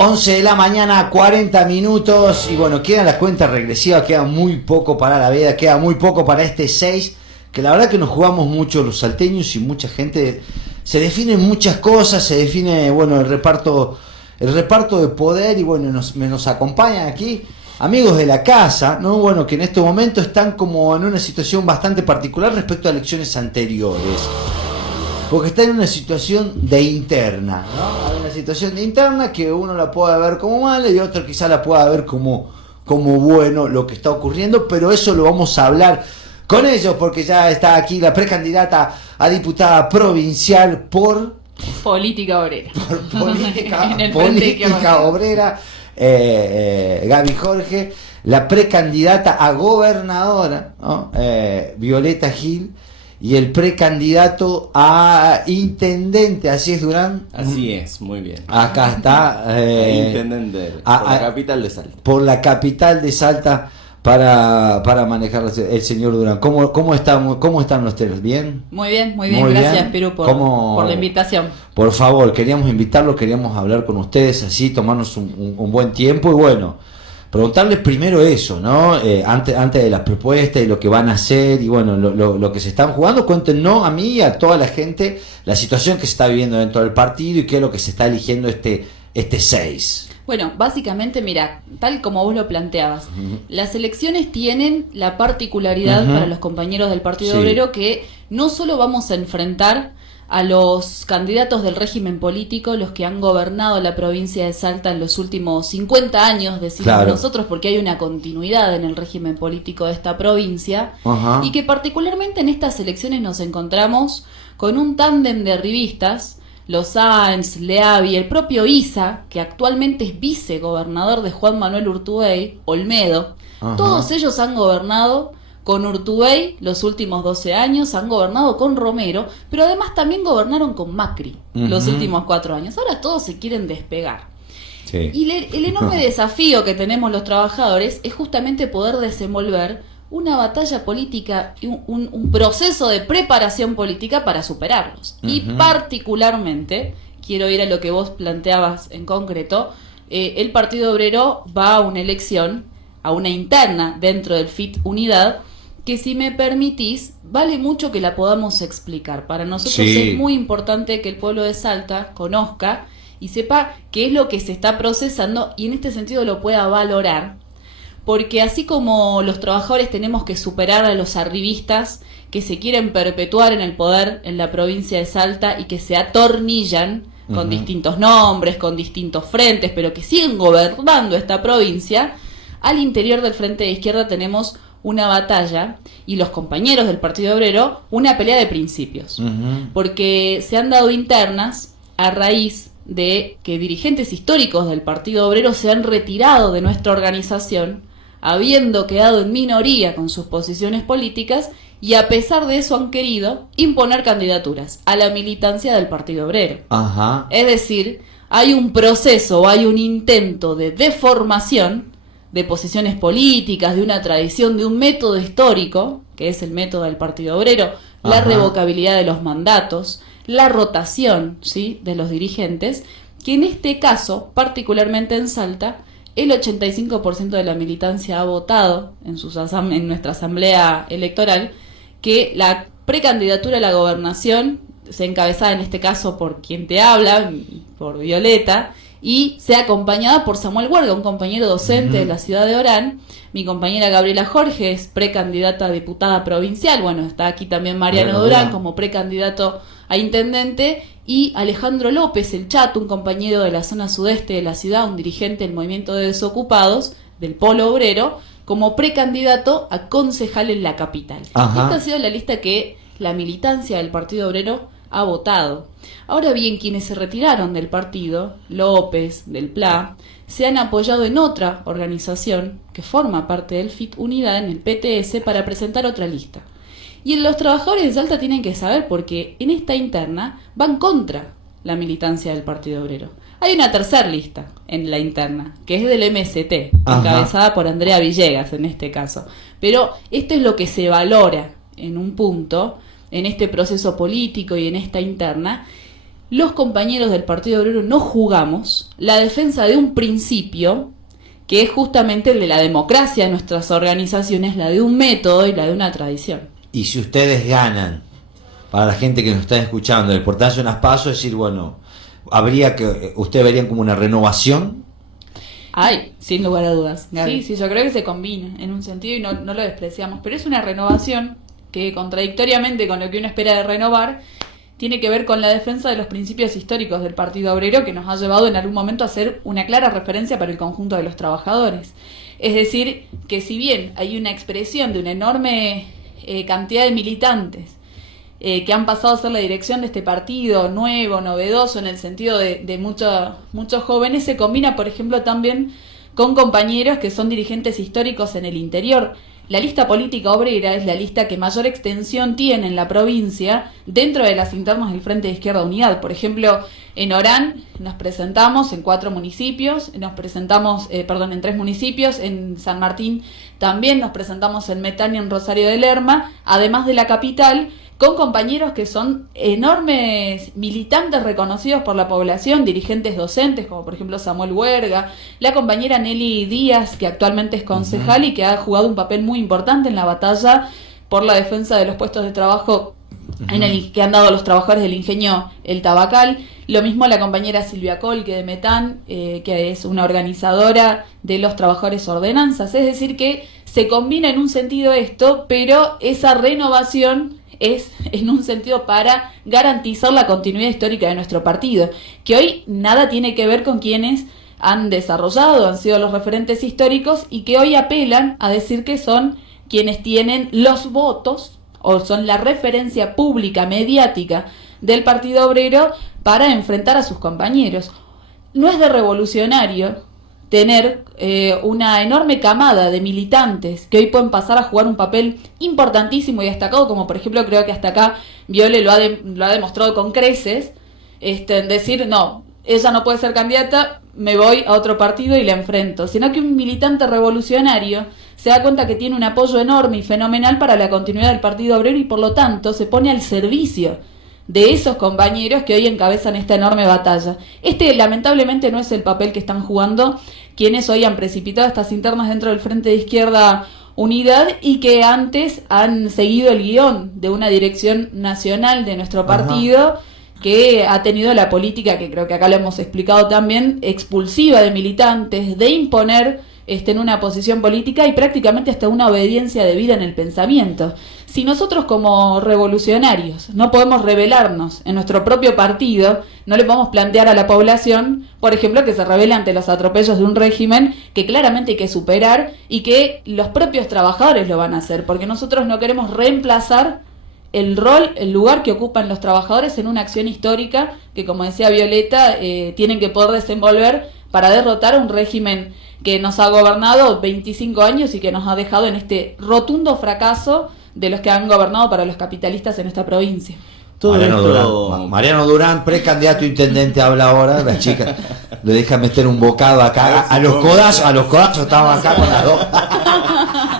11 de la mañana, 40 minutos. Y bueno, queda la cuenta regresiva, queda muy poco para la veda, queda muy poco para este 6. Que la verdad que nos jugamos mucho los salteños y mucha gente. Se definen muchas cosas, se define, bueno, el reparto de poder. Y bueno, nos acompañan aquí amigos de la casa, ¿no? Bueno, que en este momento están como en una situación bastante particular respecto a elecciones anteriores. Porque está en una situación de interna, ¿no? Hay una situación de interna que uno la puede ver como mala y otro quizá la pueda ver como bueno lo que está ocurriendo, pero eso lo vamos a hablar con ellos porque ya está aquí la precandidata a diputada provincial por Política Obrera. Por política obrera, Gaby Jorge, la precandidata a gobernadora, ¿no? Violeta Gil. Y el precandidato a intendente, ¿así es, Durán? Así es, muy bien. Acá está. Intendente, por la capital de Salta. Por la capital de Salta para manejar el señor Durán. ¿Cómo están ustedes? ¿Bien? Muy bien. Gracias, Perú, por la invitación. Por favor, queríamos invitarlo, queríamos hablar con ustedes así, tomarnos un buen tiempo y bueno. Preguntarles primero eso, ¿no? Antes de las propuestas y lo que van a hacer y bueno, lo que se están jugando, cuéntenos a mí y a toda la gente la situación que se está viviendo dentro del partido y qué es lo que se está eligiendo este 6. Bueno, básicamente, mira, tal como vos lo planteabas, las elecciones tienen la particularidad para los compañeros del Partido Obrero que no solo vamos a enfrentar a los candidatos del régimen político, los que han gobernado la provincia de Salta en los últimos 50 años, decimos nosotros, porque hay una continuidad en el régimen político de esta provincia, y que particularmente en estas elecciones nos encontramos con un tándem de arribistas, los Sáenz, Leavi, el propio Isa, que actualmente es vicegobernador de Juan Manuel Urtubey, Olmedo. Todos ellos han gobernado con Urtubey los últimos 12 años, han gobernado con Romero, pero además también gobernaron con Macri los últimos 4 años. Ahora todos se quieren despegar. Sí. Y el enorme desafío que tenemos los trabajadores es justamente poder desenvolver una batalla política y un proceso de preparación política para superarlos. Y particularmente, quiero ir a lo que vos planteabas en concreto, el Partido Obrero va a una elección, a una interna dentro del FIT Unidad, que si me permitís, vale mucho que la podamos explicar. Para nosotros es muy importante que el pueblo de Salta conozca y sepa qué es lo que se está procesando y en este sentido lo pueda valorar. Porque así como los trabajadores tenemos que superar a los arribistas que se quieren perpetuar en el poder en la provincia de Salta y que se atornillan con distintos nombres, con distintos frentes, pero que siguen gobernando esta provincia, al interior del Frente de Izquierda tenemos una batalla y los compañeros del Partido Obrero una pelea de principios, porque se han dado internas a raíz de que dirigentes históricos del Partido Obrero se han retirado de nuestra organización, habiendo quedado en minoría con sus posiciones políticas y a pesar de eso han querido imponer candidaturas a la militancia del Partido Obrero. Es decir, hay un proceso, hay un intento de deformación de posiciones políticas, de una tradición, de un método histórico, que es el método del Partido Obrero, la revocabilidad de los mandatos, la rotación, ¿sí?, de los dirigentes, que en este caso, particularmente en Salta, el 85% de la militancia ha votado en nuestra asamblea electoral que la precandidatura a la gobernación se encabezada en este caso por quien te habla, por Violeta, y sea acompañada por Samuel Huerga, un compañero docente de la ciudad de Orán. Mi compañera Gabriela Jorge es precandidata a diputada provincial. Bueno, está aquí también Mariano Durán como precandidato a intendente. Y Alejandro López, el Chato, un compañero de la zona sudeste de la ciudad, un dirigente del movimiento de desocupados, del Polo Obrero, como precandidato a concejal en la capital. Esta ha sido la lista que la militancia del Partido Obrero ha votado. Ahora bien, quienes se retiraron del partido, López, del PLA, se han apoyado en otra organización que forma parte del FIT Unidad, en el PTS, para presentar otra lista. Y los trabajadores de Salta tienen que saber porque en esta interna van contra la militancia del Partido Obrero. Hay una tercera lista en la interna, que es del MST, encabezada por Andrea Villegas en este caso. Pero esto es lo que se valora en un punto en este proceso político y en esta interna, los compañeros del Partido Obrero no jugamos la defensa de un principio que es justamente el de la democracia de nuestras organizaciones, la de un método y la de una tradición. Y si ustedes ganan, para la gente que nos está escuchando, la importancia de unas pasos, es decir, bueno, habría que, ustedes verían como una renovación. Ay, sin lugar a dudas. Sí, yo creo que se combina en un sentido y no lo despreciamos, pero es una renovación que, contradictoriamente con lo que uno espera de renovar, tiene que ver con la defensa de los principios históricos del Partido Obrero, que nos ha llevado en algún momento a ser una clara referencia para el conjunto de los trabajadores. Es decir, que si bien hay una expresión de una enorme cantidad de militantes que han pasado a ser la dirección de este partido nuevo, novedoso, en el sentido de muchos jóvenes, se combina, por ejemplo, también con compañeros que son dirigentes históricos en el interior. La lista política obrera es la lista que mayor extensión tiene en la provincia dentro de las internas del Frente de Izquierda Unidad. Por ejemplo, en Orán nos presentamos en 4 municipios, en 3 municipios, en San Martín también nos presentamos en Metán y en Rosario de Lerma, además de la capital, con compañeros que son enormes militantes reconocidos por la población, dirigentes docentes, como por ejemplo Samuel Huerga, la compañera Nelly Díaz, que actualmente es concejal y que ha jugado un papel muy importante en la batalla por la defensa de los puestos de trabajo que han dado los trabajadores del ingenio El Tabacal. Lo mismo la compañera Silvia Colque de Metán, que es una organizadora de los trabajadores ordenanzas. Es decir, que se combina en un sentido esto, pero esa renovación es en un sentido para garantizar la continuidad histórica de nuestro partido, que hoy nada tiene que ver con quienes han desarrollado, han sido los referentes históricos y que hoy apelan a decir que son quienes tienen los votos o son la referencia pública, mediática del Partido Obrero para enfrentar a sus compañeros. No es de revolucionario tener una enorme camada de militantes que hoy pueden pasar a jugar un papel importantísimo y destacado, como por ejemplo creo que hasta acá Viole lo ha demostrado con creces, en decir, no, ella no puede ser candidata, me voy a otro partido y la enfrento, sino que un militante revolucionario se da cuenta que tiene un apoyo enorme y fenomenal para la continuidad del Partido Obrero y por lo tanto se pone al servicio de esos compañeros que hoy encabezan esta enorme batalla. Lamentablemente no es el papel que están jugando quienes hoy han precipitado estas internas dentro del Frente de Izquierda Unidad y que antes han seguido el guión de una dirección nacional de nuestro partido que ha tenido la política, que creo que acá lo hemos explicado también, expulsiva de militantes, de imponer en una posición política y prácticamente hasta una obediencia debida en el pensamiento. Si nosotros como revolucionarios no podemos rebelarnos en nuestro propio partido, no le podemos plantear a la población, por ejemplo, que se rebele ante los atropellos de un régimen que claramente hay que superar y que los propios trabajadores lo van a hacer, porque nosotros no queremos reemplazar el lugar que ocupan los trabajadores en una acción histórica que, como decía Violeta, tienen que poder desenvolver para derrotar a un régimen que nos ha gobernado 25 años y que nos ha dejado en este rotundo fracaso de los que han gobernado para los capitalistas en esta provincia. Mariano Durán, precandidato a intendente, habla ahora. La chica le deja meter un bocado acá. A los codazos estamos acá con las dos.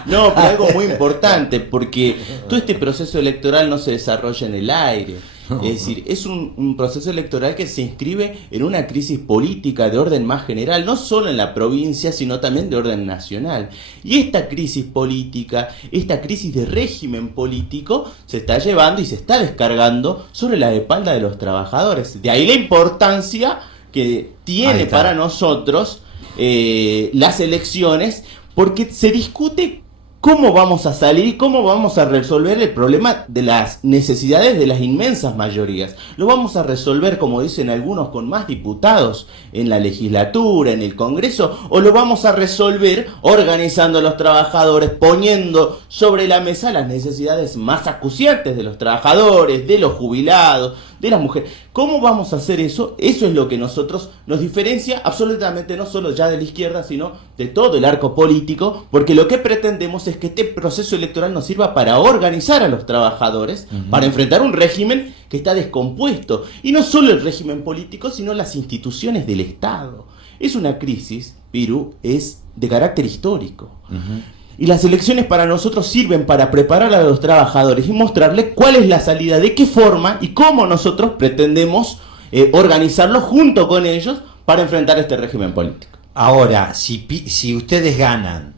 No, pero algo muy importante, porque todo este proceso electoral no se desarrolla en el aire. Es decir, es un proceso electoral que se inscribe en una crisis política de orden más general, no solo en la provincia, sino también de orden nacional. Y esta crisis política, esta crisis de régimen político, se está llevando y se está descargando sobre la espalda de los trabajadores. De ahí la importancia que tiene para nosotros las elecciones, porque se discute cómo vamos a salir y cómo vamos a resolver el problema de las necesidades de las inmensas mayorías. Lo vamos a resolver, como dicen algunos, con más diputados en la legislatura, en el Congreso, o lo vamos a resolver organizando a los trabajadores, poniendo sobre la mesa las necesidades más acuciantes de los trabajadores, de los jubilados, de las mujeres. ¿Cómo vamos a hacer eso? Eso es lo que nosotros nos diferencia absolutamente, no solo ya de la izquierda, sino de todo el arco político, porque lo que pretendemos es que este proceso electoral nos sirva para organizar a los trabajadores, para enfrentar un régimen que está descompuesto, y no solo el régimen político, sino las instituciones del Estado. Es una crisis, Piru, es de carácter histórico. Y las elecciones para nosotros sirven para preparar a los trabajadores y mostrarles cuál es la salida, de qué forma y cómo nosotros pretendemos organizarlo junto con ellos para enfrentar este régimen político. Ahora, si ustedes ganan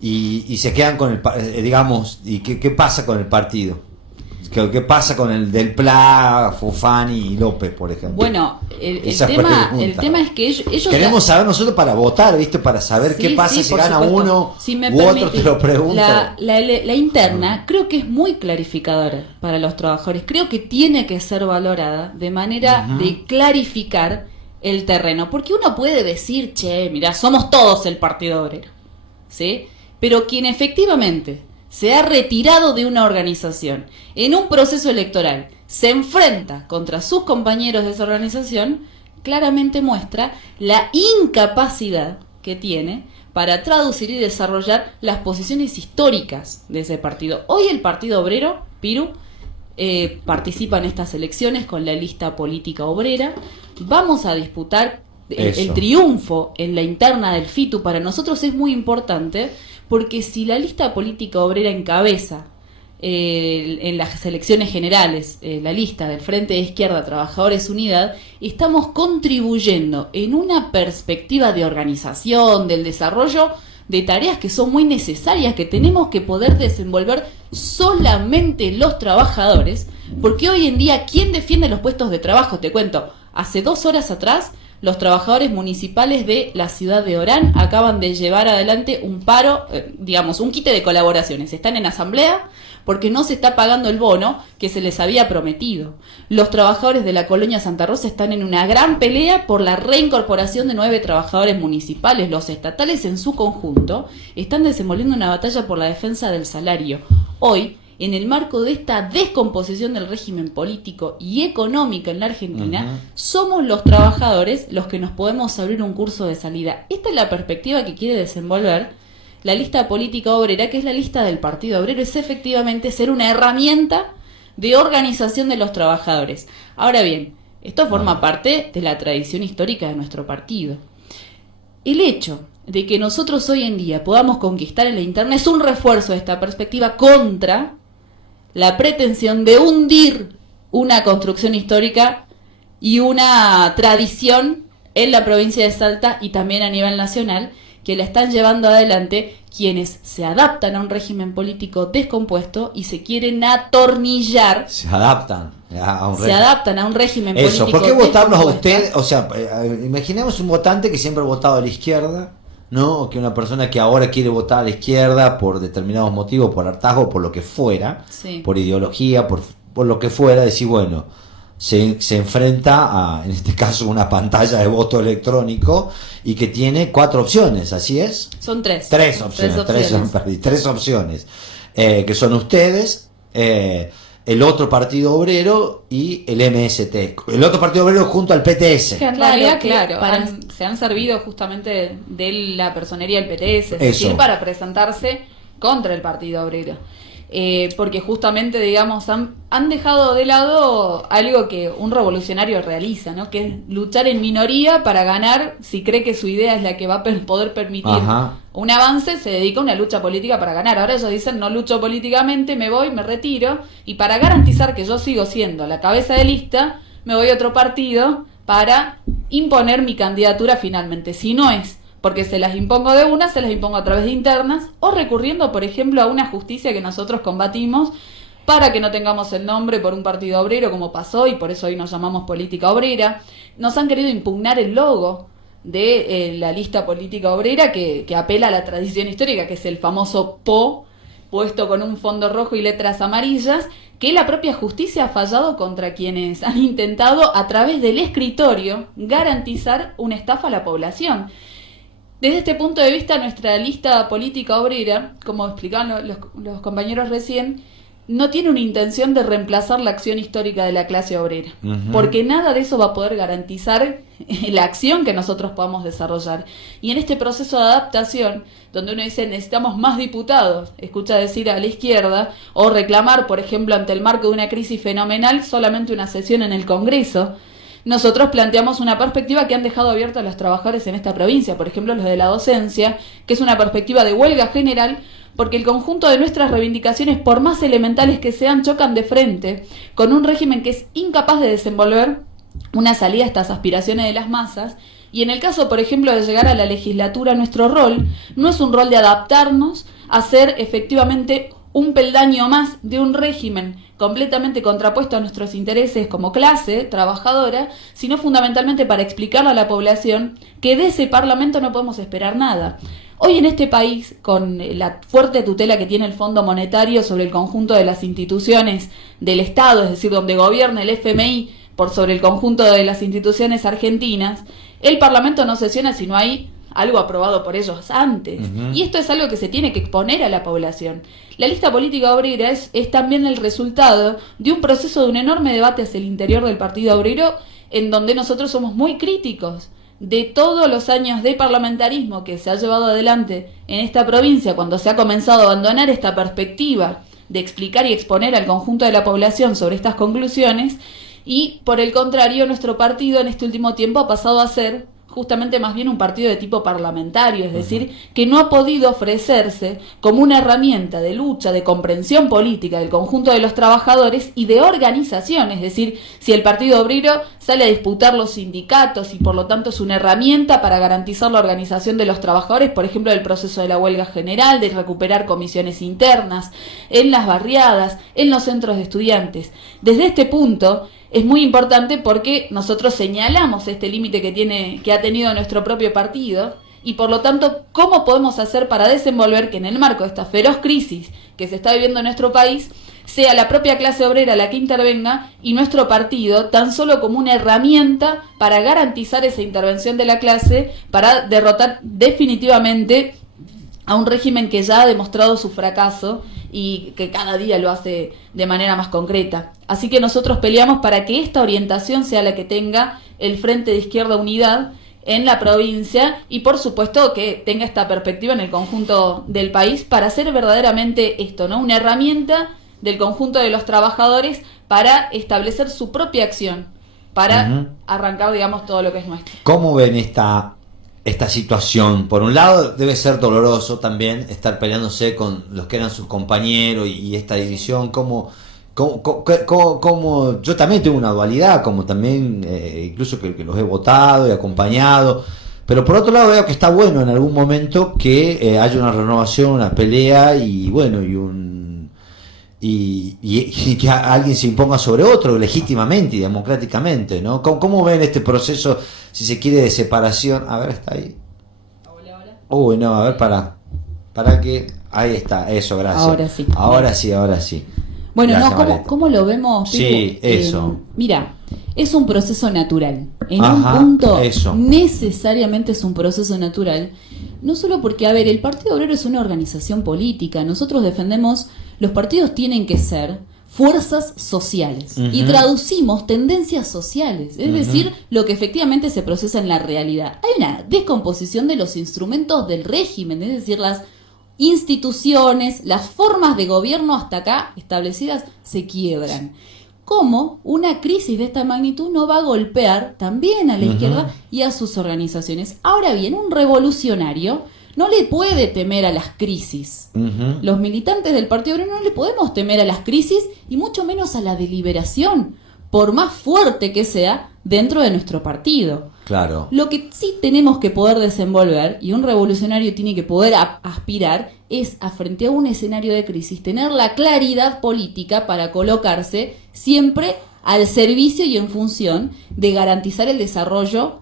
y se quedan con el digamos, ¿y qué pasa con el partido? ¿Qué pasa con el del Pla, Fufani y López, por ejemplo? Bueno, el tema es que ellos queremos saber nosotros para votar, ¿viste? Para saber qué pasa si gana uno u otro, te lo pregunto. La interna creo que es muy clarificadora para los trabajadores. Creo que tiene que ser valorada de manera de clarificar el terreno. Porque uno puede decir, che, mirá, somos todos el Partido Obrero, ¿sí? Pero quien efectivamente se ha retirado de una organización en un proceso electoral, se enfrenta contra sus compañeros de esa organización, claramente muestra la incapacidad que tiene para traducir y desarrollar las posiciones históricas de ese partido. Hoy el Partido Obrero, Piru, participa en estas elecciones con la lista política obrera. Vamos a disputar el triunfo en la interna del FITU. Para nosotros es muy importante, porque si la lista política obrera encabeza en las elecciones generales la lista del Frente de Izquierda Trabajadores Unidad, estamos contribuyendo en una perspectiva de organización, del desarrollo de tareas que son muy necesarias, que tenemos que poder desenvolver solamente los trabajadores, porque hoy en día, ¿quién defiende los puestos de trabajo? Te cuento, hace 2 horas atrás, los trabajadores municipales de la ciudad de Orán acaban de llevar adelante un paro, un quite de colaboraciones. Están en asamblea porque no se está pagando el bono que se les había prometido. Los trabajadores de la colonia Santa Rosa están en una gran pelea por la reincorporación de 9 trabajadores municipales. Los estatales en su conjunto están desenvolviendo una batalla por la defensa del salario. Hoy, en el marco de esta descomposición del régimen político y económico en la Argentina, somos los trabajadores los que nos podemos abrir un curso de salida. Esta es la perspectiva que quiere desenvolver la lista política obrera, que es la lista del Partido Obrero, es efectivamente ser una herramienta de organización de los trabajadores. Ahora bien, esto forma parte de la tradición histórica de nuestro partido. El hecho de que nosotros hoy en día podamos conquistar en la interna es un refuerzo de esta perspectiva contra la pretensión de hundir una construcción histórica y una tradición en la provincia de Salta y también a nivel nacional, que la están llevando adelante quienes se adaptan a un régimen político descompuesto y se quieren atornillar. Se adaptan a un régimen político. ¿Por qué votarlos a ustedes? O sea, imaginemos un votante que siempre ha votado a la izquierda, ¿no? O que una persona que ahora quiere votar a la izquierda por determinados motivos, por hartazgo, por lo que fuera, por ideología, por lo que fuera, decir, bueno, se enfrenta a, en este caso, una pantalla de voto electrónico y que tiene 4 opciones, ¿así es? Son 3. 3 opciones, que son ustedes, el otro Partido Obrero y el MST. El otro Partido Obrero junto al PTS. Que en realidad, claro, se han servido justamente de la personería del PTS, es decir, para presentarse contra el Partido Obrero. Porque justamente, digamos, han dejado de lado algo que un revolucionario realiza, ¿no? Que es luchar en minoría para ganar. Si cree que su idea es la que va a poder permitir un avance, se dedica a una lucha política para ganar. Ahora ellos dicen, no lucho políticamente, me voy, me retiro, y para garantizar que yo sigo siendo la cabeza de lista, me voy a otro partido para imponer mi candidatura finalmente. Si no es porque se las impongo de una, se las impongo a través de internas, o recurriendo, por ejemplo, a una justicia que nosotros combatimos para que no tengamos el nombre por un partido obrero, como pasó, y por eso hoy nos llamamos Política Obrera. Nos han querido impugnar el logo de la lista política obrera, que apela a la tradición histórica, que es el famoso PO, puesto con un fondo rojo y letras amarillas, que la propia justicia ha fallado contra quienes han intentado, a través del escritorio, garantizar una estafa a la población. Desde este punto de vista, nuestra lista política obrera, como explicaban los compañeros recién, no tiene una intención de reemplazar la acción histórica de la clase obrera, porque nada de eso va a poder garantizar la acción que nosotros podamos desarrollar. Y en este proceso de adaptación, donde uno dice necesitamos más diputados, escucha decir a la izquierda, o reclamar, por ejemplo, ante el marco de una crisis fenomenal, solamente una sesión en el Congreso, nosotros planteamos una perspectiva que han dejado abierta a los trabajadores en esta provincia, por ejemplo los de la docencia, que es una perspectiva de huelga general, porque el conjunto de nuestras reivindicaciones, por más elementales que sean, chocan de frente con un régimen que es incapaz de desenvolver una salida a estas aspiraciones de las masas. Y en el caso, por ejemplo, de llegar a la legislatura, nuestro rol no es un rol de adaptarnos a ser efectivamente un peldaño más de un régimen completamente contrapuesto a nuestros intereses como clase trabajadora, sino fundamentalmente para explicarle a la población que de ese Parlamento no podemos esperar nada. Hoy en este país, con la fuerte tutela que tiene el Fondo Monetario sobre el conjunto de las instituciones del Estado, es decir, donde gobierna el FMI por sobre el conjunto de las instituciones argentinas, el Parlamento no sesiona si no hay algo aprobado por ellos antes. Y esto es algo que se tiene que exponer a la población. La lista política obrera es también el resultado de un proceso de un enorme debate hacia el interior del Partido Obrero, en donde nosotros somos muy críticos de todos los años de parlamentarismo que se ha llevado adelante en esta provincia, cuando se ha comenzado a abandonar esta perspectiva de explicar y exponer al conjunto de la población sobre estas conclusiones, y por el contrario, nuestro partido en este último tiempo ha pasado a ser justamente más bien un partido de tipo parlamentario, es decir, que no ha podido ofrecerse como una herramienta de lucha, de comprensión política del conjunto de los trabajadores y de organización, es decir, si el Partido Obrero sale a disputar los sindicatos y por lo tanto es una herramienta para garantizar la organización de los trabajadores, por ejemplo, del proceso de la huelga general, de recuperar comisiones internas, en las barriadas, en los centros de estudiantes. Desde este punto es muy importante porque nosotros señalamos este límite que ha tenido nuestro propio partido y por lo tanto, ¿cómo podemos hacer para desenvolver que en el marco de esta feroz crisis que se está viviendo en nuestro país, sea la propia clase obrera la que intervenga y nuestro partido tan solo como una herramienta para garantizar esa intervención de la clase, para derrotar definitivamente a un régimen que ya ha demostrado su fracaso y que cada día lo hace de manera más concreta? Así que nosotros peleamos para que esta orientación sea la que tenga el Frente de Izquierda Unidad en la provincia y por supuesto que tenga esta perspectiva en el conjunto del país para hacer verdaderamente esto, ¿no? Una herramienta del conjunto de los trabajadores para establecer su propia acción, para arrancar, digamos, todo lo que es nuestro. ¿Cómo ven esta situación? Por un lado debe ser doloroso también estar peleándose con los que eran sus compañeros y esta división. ¿Cómo yo también tengo una dualidad, como también incluso que los he votado y acompañado, pero por otro lado veo que está bueno en algún momento que haya una renovación, una pelea y bueno, y que alguien se imponga sobre otro legítimamente y democráticamente, ¿no? ¿Cómo ven este proceso, si se quiere, de separación? A ver, está ahí. Uy, no, a ver, para que... Ahí está, eso, gracias. Ahora sí. Bueno, gracias, no, ¿cómo lo vemos? Sí, eso. Mira, es un proceso natural. En un punto, necesariamente es un proceso natural. No solo porque, a ver, el Partido Obrero es una organización política. Nosotros defendemos, los partidos tienen que ser fuerzas sociales. Y traducimos tendencias sociales. Es decir, lo que efectivamente se procesa en la realidad. Hay una descomposición de los instrumentos del régimen, es decir, las instituciones, las formas de gobierno hasta acá establecidas se quiebran. ¿Cómo una crisis de esta magnitud no va a golpear también a la izquierda y a sus organizaciones? Ahora bien, un revolucionario no le puede temer a las crisis. Los militantes del Partido Obrero no le podemos temer a las crisis y mucho menos a la deliberación, por más fuerte que sea dentro de nuestro partido. Claro. Lo que sí tenemos que poder desenvolver, y un revolucionario tiene que poder aspirar, es a frente a un escenario de crisis, tener la claridad política para colocarse siempre al servicio y en función de garantizar el desarrollo,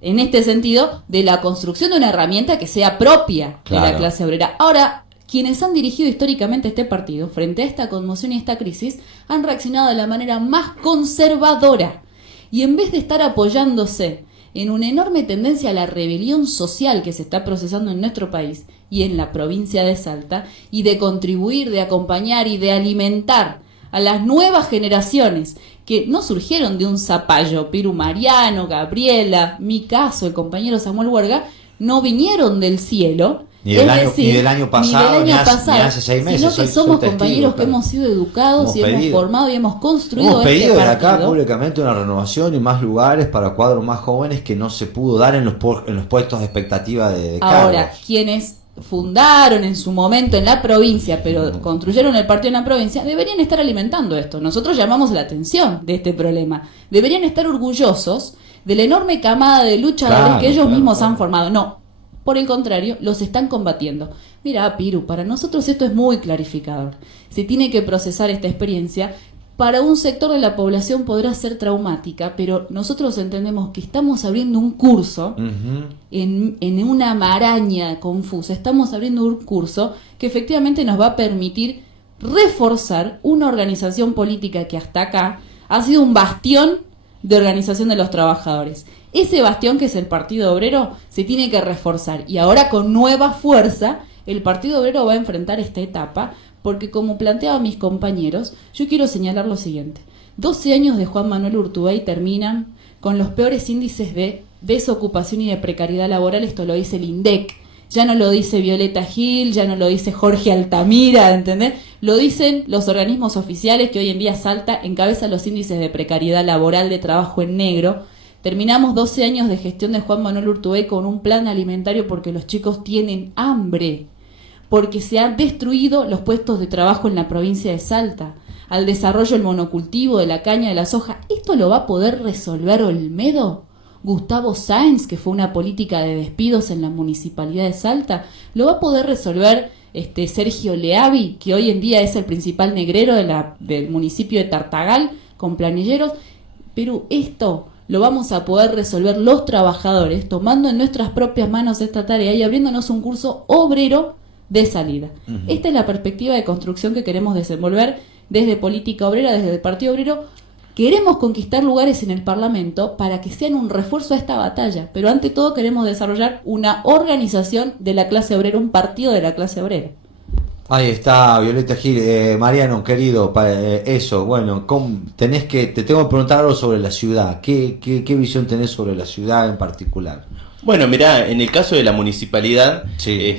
en este sentido, de la construcción de una herramienta que sea propia de la clase obrera. Ahora, quienes han dirigido históricamente este partido, frente a esta conmoción y esta crisis, han reaccionado de la manera más conservadora. Y en vez de estar apoyándose en una enorme tendencia a la rebelión social que se está procesando en nuestro país y en la provincia de Salta, y de contribuir, de acompañar y de alimentar a las nuevas generaciones que no surgieron de un zapallo, Piru Mariano, Gabriela, mi caso, el compañero Samuel Huerga, no vinieron del cielo, Ni del año pasado, ni hace 6 meses. Sino que somos compañeros que hemos sido educados hemos formado y hemos construido hemos pedido este de acá partido. Públicamente una renovación y más lugares para cuadros más jóvenes que no se pudo dar en los puestos de expectativa de Ahora, cargos. quienes fundaron en su momento en la provincia, pero construyeron el partido en la provincia, deberían estar alimentando esto. Nosotros llamamos la atención de este problema. Deberían estar orgullosos de la enorme camada de luchadores que ellos mismos han formado. No, por el contrario, los están combatiendo. Mira, Piru, para nosotros esto es muy clarificador. Se tiene que procesar esta experiencia. Para un sector de la población podrá ser traumática, pero nosotros entendemos que estamos abriendo un curso en una maraña confusa. Estamos abriendo un curso que efectivamente nos va a permitir reforzar una organización política que hasta acá ha sido un bastión de organización de los trabajadores. Ese bastión, que es el Partido Obrero, se tiene que reforzar, y ahora con nueva fuerza el Partido Obrero va a enfrentar esta etapa, porque como planteaban mis compañeros, yo quiero señalar lo siguiente: 12 años de Juan Manuel Urtubey terminan con los peores índices de desocupación y de precariedad laboral. Esto lo dice el INDEC, ya no lo dice Violeta Gil, ya no lo dice Jorge Altamira, ¿entendés? Lo dicen los organismos oficiales, que hoy en día Salta encabeza los índices de precariedad laboral, de trabajo en negro. Terminamos 12 años de gestión de Juan Manuel Urtubey con un plan alimentario porque los chicos tienen hambre, porque se han destruido los puestos de trabajo en la provincia de Salta, al desarrollo del monocultivo, de la caña, de la soja. ¿Esto lo va a poder resolver Olmedo? Gustavo Sáenz, que fue una política de despidos en la municipalidad de Salta, ¿lo va a poder resolver Sergio Leavi, que hoy en día es el principal negrero del municipio de Tartagal, con planilleros? Pero esto lo vamos a poder resolver los trabajadores, tomando en nuestras propias manos esta tarea y abriéndonos un curso obrero de salida. Esta es la perspectiva de construcción que queremos desenvolver desde Política Obrera, desde el Partido Obrero. Queremos conquistar lugares en el Parlamento para que sean un refuerzo a esta batalla, pero ante todo queremos desarrollar una organización de la clase obrera, un partido de la clase obrera. Ahí está, Violeta Gil. Mariano, querido, eso, bueno, te tengo que preguntar algo sobre la ciudad. ¿Qué visión tenés sobre la ciudad en particular? Bueno, mirá, en el caso de la municipalidad, sí,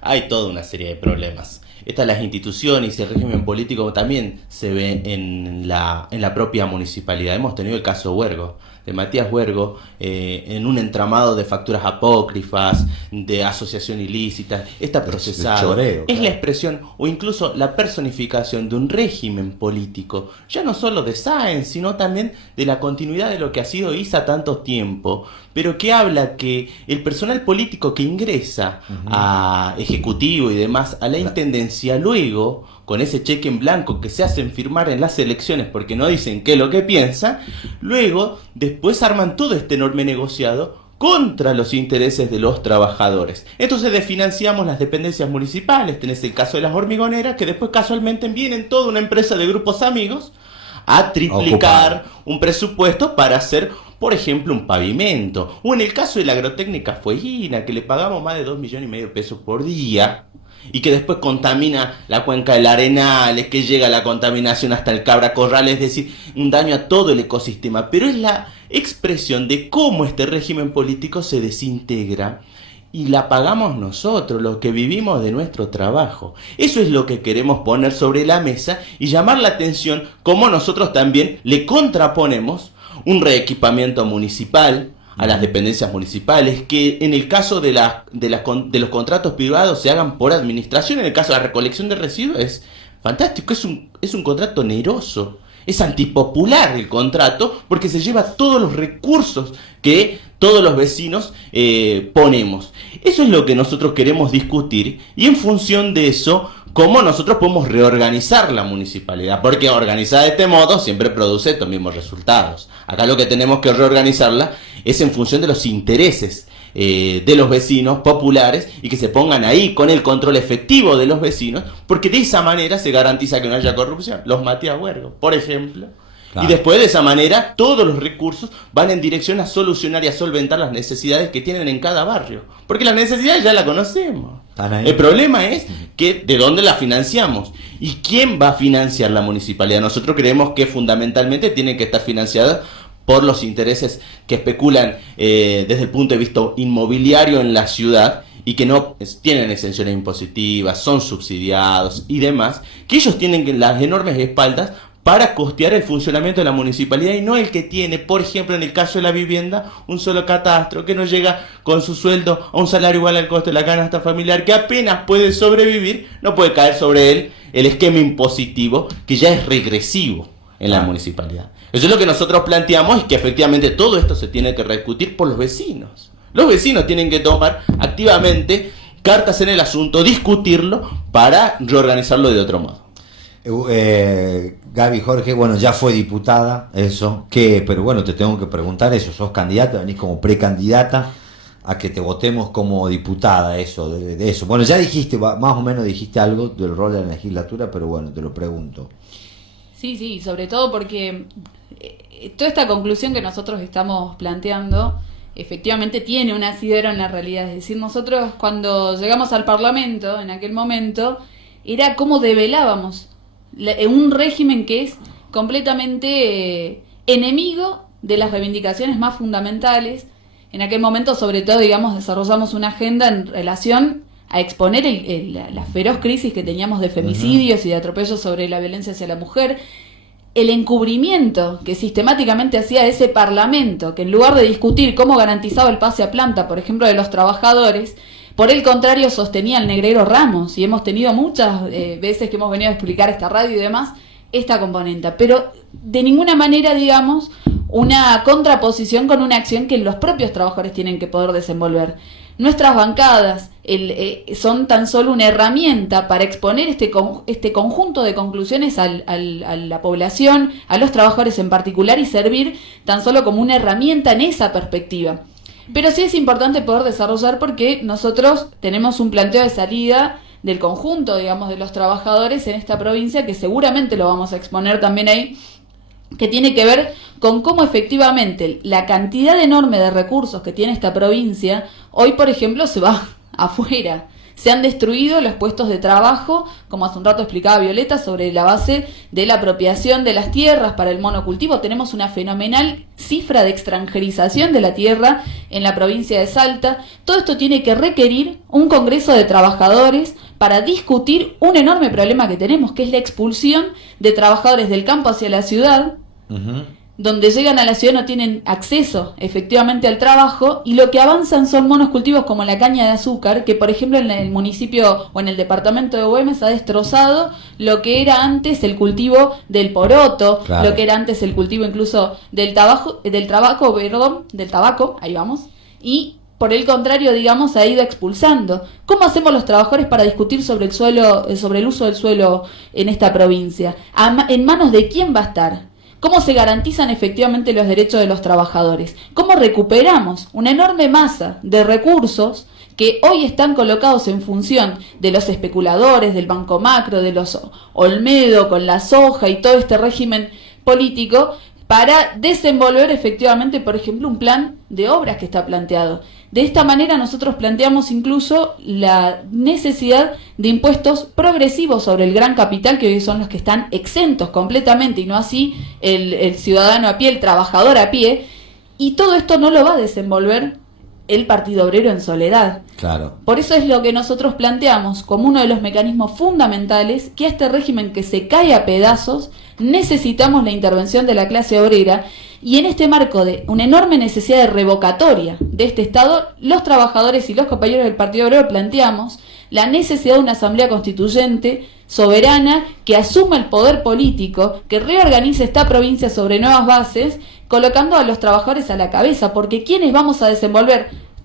hay toda una serie de problemas. Las instituciones y el régimen político también se ve en la propia municipalidad. Hemos tenido el caso Huergo, de Matías Huergo, en un entramado de facturas apócrifas, de asociación ilícita. Está procesado. Choreo, es la expresión o incluso la personificación de un régimen político, ya no solo de Sáenz, sino también de la continuidad de lo que ha sido ISA tanto tiempo, pero que habla que el personal político que ingresa a ejecutivo y demás, a la intendencia, luego, con ese cheque en blanco que se hacen firmar en las elecciones porque no dicen qué es lo que piensan, luego, después arman todo este enorme negociado contra los intereses de los trabajadores. Entonces desfinanciamos las dependencias municipales. Tenés el caso de las hormigoneras, que después casualmente vienen toda una empresa de grupos amigos a triplicar un presupuesto para hacer, por ejemplo, un pavimento. O en el caso de la agrotécnica Fueguina, que le pagamos más de 2,5 millones de pesos por día, y que después contamina la cuenca del Arenales, que llega la contaminación hasta el Cabra Corral, es decir, un daño a todo el ecosistema. Pero es la expresión de cómo este régimen político se desintegra y la pagamos nosotros, los que vivimos de nuestro trabajo. Eso es lo que queremos poner sobre la mesa y llamar la atención, como nosotros también le contraponemos un reequipamiento municipal a las dependencias municipales, que en el caso de los contratos privados se hagan por administración. En el caso de la recolección de residuos es fantástico, es un contrato oneroso, es antipopular el contrato porque se lleva todos los recursos que todos los vecinos ponemos. Eso es lo que nosotros queremos discutir, y en función de eso, cómo nosotros podemos reorganizar la municipalidad, porque organizada de este modo siempre produce estos mismos resultados. Acá lo que tenemos que reorganizarla es en función de los intereses de los vecinos populares, y que se pongan ahí con el control efectivo de los vecinos, porque de esa manera se garantiza que no haya corrupción. Los Matías Huergo, por ejemplo. Claro. Y después de esa manera todos los recursos van en dirección a solucionar y a solventar las necesidades que tienen en cada barrio, porque las necesidades ya las conocemos. El problema es que de dónde las financiamos y quién va a financiar la municipalidad. Nosotros creemos que fundamentalmente tiene que estar financiada por los intereses que especulan desde el punto de vista inmobiliario en la ciudad, y que no tienen exenciones impositivas, son subsidiados y demás, que ellos tienen las enormes espaldas para costear el funcionamiento de la municipalidad y no el que tiene, por ejemplo, en el caso de la vivienda, un solo catastro que no llega con su sueldo a un salario igual al costo de la canasta familiar, que apenas puede sobrevivir, no puede caer sobre él el esquema impositivo que ya es regresivo en la municipalidad. Eso es lo que nosotros planteamos, y que efectivamente todo esto se tiene que discutir por los vecinos. Los vecinos tienen que tomar activamente cartas en el asunto, discutirlo para reorganizarlo de otro modo. Gaby, Jorge, bueno, ya fue diputada, eso, pero bueno, te tengo que preguntar eso, sos candidata, venís como precandidata a que te votemos como diputada, eso, de eso. Bueno, ya dijiste, más o menos dijiste algo del rol de la legislatura, pero bueno, te lo pregunto. Sí, sobre todo porque toda esta conclusión que nosotros estamos planteando efectivamente tiene un asidero en la realidad. Es decir, nosotros cuando llegamos al Parlamento, en aquel momento, era cómo develábamos un régimen que es completamente enemigo de las reivindicaciones más fundamentales. En aquel momento, sobre todo, digamos, desarrollamos una agenda en relación a exponer la feroz crisis que teníamos de femicidios y de atropellos sobre la violencia hacia la mujer, el encubrimiento que sistemáticamente hacía ese Parlamento, que en lugar de discutir cómo garantizaba el pase a planta, por ejemplo, de los trabajadores, por el contrario sostenía el negrero Ramos, y hemos tenido muchas veces que hemos venido a explicar esta radio y demás, esta componente, pero de ninguna manera, digamos, una contraposición con una acción que los propios trabajadores tienen que poder desenvolver. Nuestras bancadas son tan solo una herramienta para exponer este conjunto de conclusiones a la población, a los trabajadores en particular, y servir tan solo como una herramienta en esa perspectiva. Pero sí es importante poder desarrollar, porque nosotros tenemos un planteo de salida del conjunto, digamos, de los trabajadores en esta provincia, que seguramente lo vamos a exponer también ahí, que tiene que ver con cómo efectivamente la cantidad enorme de recursos que tiene esta provincia, hoy por ejemplo se va afuera. Se han destruido los puestos de trabajo, como hace un rato explicaba Violeta, sobre la base de la apropiación de las tierras para el monocultivo. Tenemos una fenomenal cifra de extranjerización de la tierra en la provincia de Salta. Todo esto tiene que requerir un congreso de trabajadores para discutir un enorme problema que tenemos, que es la expulsión de trabajadores del campo hacia la ciudad, donde llegan a la ciudad no tienen acceso efectivamente al trabajo, y lo que avanzan son monocultivos como la caña de azúcar, que por ejemplo en el municipio o en el departamento de Güemes ha destrozado lo que era antes el cultivo del poroto, claro, lo que era antes el cultivo incluso del tabaco, ahí vamos, y por el contrario, digamos, ha ido expulsando. ¿Cómo hacemos los trabajadores para discutir sobre el suelo, sobre el uso del suelo en esta provincia? ¿En manos de quién va a estar? ¿Cómo se garantizan efectivamente los derechos de los trabajadores? ¿Cómo recuperamos una enorme masa de recursos que hoy están colocados en función de los especuladores, del Banco Macro, de los Olmedo con la soja y todo este régimen político, para desenvolver efectivamente, por ejemplo, un plan de obras que está planteado? De esta manera nosotros planteamos incluso la necesidad de impuestos progresivos sobre el gran capital, que hoy son los que están exentos completamente, y no así el ciudadano a pie, el trabajador a pie, y todo esto no lo va a desenvolver el Partido Obrero en soledad. Claro. Por eso es lo que nosotros planteamos como uno de los mecanismos fundamentales, que a este régimen que se cae a pedazos necesitamos la intervención de la clase obrera, y en este marco de una enorme necesidad de revocatoria de este Estado, los trabajadores y los compañeros del Partido Obrero planteamos la necesidad de una asamblea constituyente soberana que asuma el poder político, que reorganice esta provincia sobre nuevas bases, colocando a los trabajadores a la cabeza, porque ¿quiénes vamos a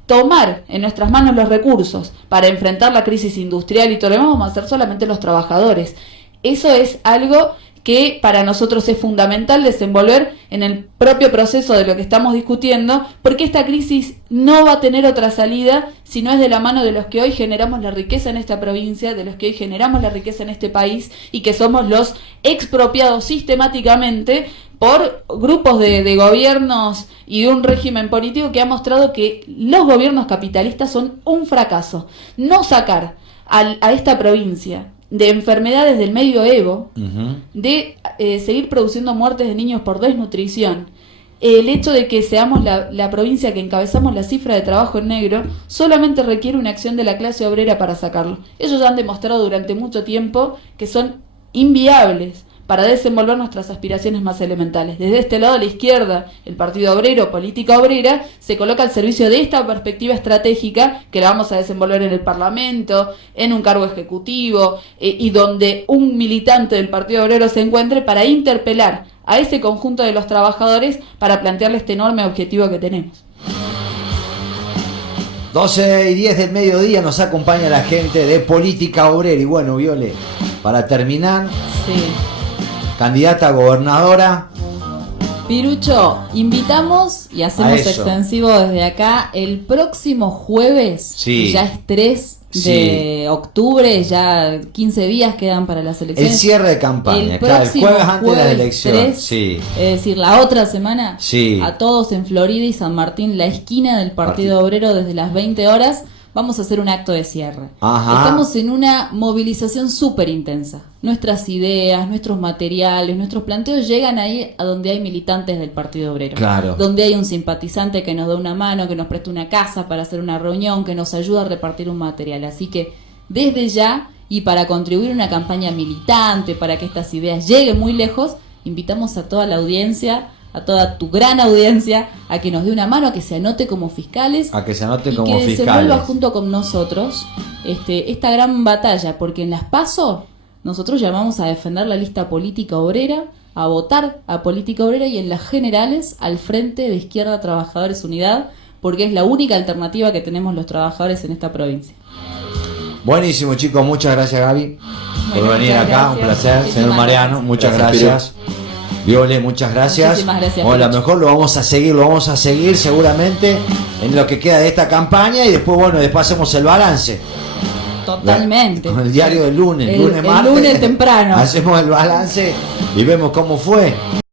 tomar en nuestras manos los recursos para enfrentar la crisis industrial y todo lo demás? Vamos a hacer solamente los trabajadores. Eso es algo que para nosotros es fundamental desenvolver en el propio proceso de lo que estamos discutiendo, porque esta crisis no va a tener otra salida si no es de la mano de los que hoy generamos la riqueza en esta provincia, de los que hoy generamos la riqueza en este país, y que somos los expropiados sistemáticamente por grupos de gobiernos y de un régimen político que ha mostrado que los gobiernos capitalistas son un fracaso. No sacar a esta provincia de enfermedades del medioevo, de seguir produciendo muertes de niños por desnutrición, el hecho de que seamos la provincia que encabezamos la cifra de trabajo en negro solamente requiere una acción de la clase obrera para sacarlo. Ellos ya han demostrado durante mucho tiempo que son inviables para desenvolver nuestras aspiraciones más elementales. Desde este lado, la izquierda, el Partido Obrero, Política Obrera, se coloca al servicio de esta perspectiva estratégica que la vamos a desenvolver en el Parlamento, en un cargo ejecutivo, y donde un militante del Partido Obrero se encuentre para interpelar a ese conjunto de los trabajadores para plantearle este enorme objetivo que tenemos. 12:10 del mediodía nos acompaña la gente de Política Obrera. Y bueno, Viole, para terminar, Sí. candidata a gobernadora. Pirucho, invitamos y A hacemos eso. extensivo desde acá el próximo jueves, Sí. que ya es 3 de octubre, ya 15 días quedan para las El elecciones. cierre de campaña, claro, el próximo jueves antes de la jueves elección. 3, Sí. es decir, la otra semana, Sí. a todos en Florida y San Martín, la esquina del Partido Obrero, desde las 20 horas, vamos a hacer un acto de cierre. Ajá. Estamos en una movilización súper intensa. Nuestras ideas, nuestros materiales, nuestros planteos llegan ahí a donde hay militantes del Partido Obrero. Claro. Donde hay un simpatizante que nos da una mano, que nos presta una casa para hacer una reunión, que nos ayuda a repartir un material. Así que desde ya, y para contribuir a una campaña militante, para que estas ideas lleguen muy lejos, invitamos a toda la audiencia, a toda tu gran audiencia, a que nos dé una mano, a que se anote como fiscales, A que se anoten y como que fiscales. desenvuelva junto con nosotros esta gran batalla, porque en las PASO nosotros llamamos a defender la lista política obrera, a votar a política obrera, y en las generales al Frente de Izquierda Trabajadores Unidad, porque es la única alternativa que tenemos los trabajadores en esta provincia. Buenísimo, chicos, muchas gracias, Gaby, por Bueno, venir muchas acá. gracias. Un placer. Muchísimas Señor Mariano, gracias. muchas Gracias, gracias. Viole, muchas gracias. Muchísimas gracias, Bueno, a lo Pirucho. mejor lo vamos a seguir seguramente en lo que queda de esta campaña, y después, bueno, después hacemos el balance. Totalmente. Con el diario del lunes, El lunes, martes. lunes temprano. Hacemos el balance y vemos cómo fue.